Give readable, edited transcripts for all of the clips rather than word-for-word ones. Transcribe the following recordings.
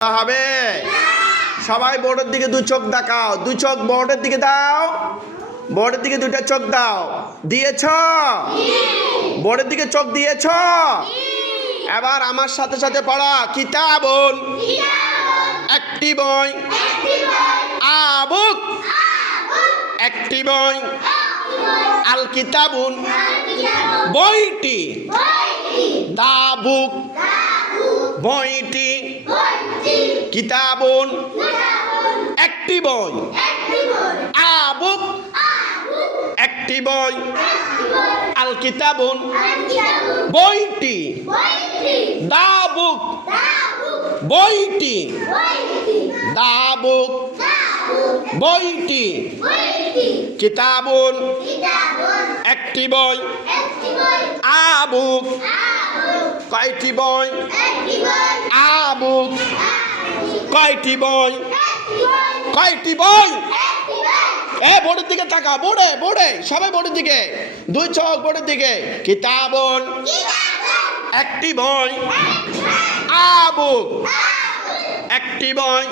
হবে। সবাই বোর্ডের দিকে দুই চোখ দেখাও, দুই চোখ বোর্ডের দিকে দাও, বোর্ডের দিকে দুইটা চোখ দাও। দিয়েছ? বোর্ডের দিকে চোখ দিয়েছ? এবার আমার সাথে সাথে পড়া। কিতাবুন একটি বই, আবুক একটি বই, আল কিতাবুন বইটি, দাবুক বইটি, কিতাবুন একটি বই, আবুক একটি বই, আল কিতাবুন বইটি, দাবুক বইটি, দাবুক বইটি, কিতাবুন একটি বই, আবুক কয়টি বই, আবুক কয়টি বই, কয়টি বই। বোর্ডের দিকে তাকা, বোর্ডে বোর্ডে সবাই বোর্ডের দিকে, দুই চোখ বোর্ডের দিকে। কিতাবুন একটি বই, আবুক একটি বই,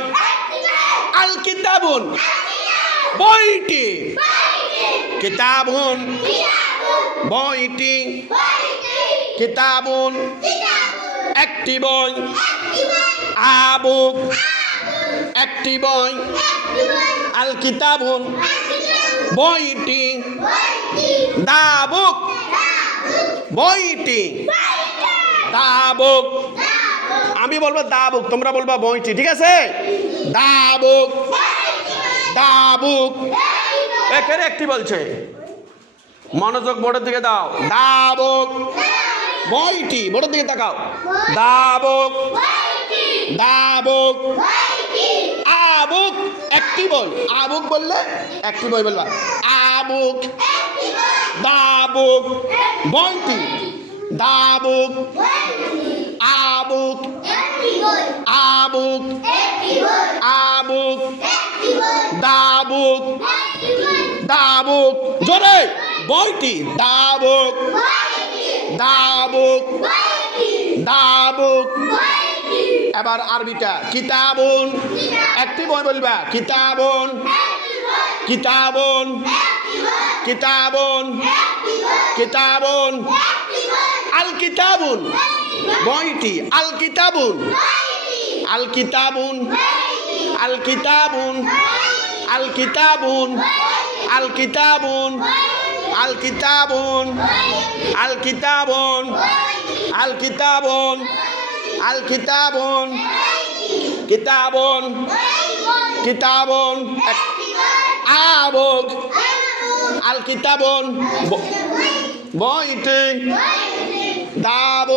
আল কিতাবুন বইটি, কিতাবুন বইটি, কিতাবুন একটি বই, আবুক একটি বই, আল কিতাবুন বইটি, দাবুক বইটি, দাবুক। আমি বলবো দাবুক, তোমরা বলবা বইটি, ঠিক আছে? দাবুক, দাবুক। এখানে একটি বলছে, মনোযোগ বোর্ডের দিকে দাও। দাবুক বইটি, বোর্ডের দিকে তাকাও। দাবুক, দাবুক, আবুক একটি বই, আবুক বললে একটি বই বলবা। আবুক, দাবুক বইটি, দাবুক, আবুক, আবুক, আবুক, দাবুক, দাবুক। জোরে বইটি, দাবুক, দাবুক, দাবুক। এবার আরবিটা। কিতাবুন একটি বই বলবা। কিতাবুন, কিতাবুন, কিতাবুন, কিতাবুন, আল কিতাবুন বইটি, আল কিতাবুন, আল কিতাবুন, আল কিতাবুন, আল কিতাবুন, আল কিতাবুন, আল কিতাবুন, আল কিতাবুন, আল কিতাবুন, আল কিতাবুন, কিতাবুন, কিতাবুন, আবুক, আল কিতাবুন বইটি, দাবুক।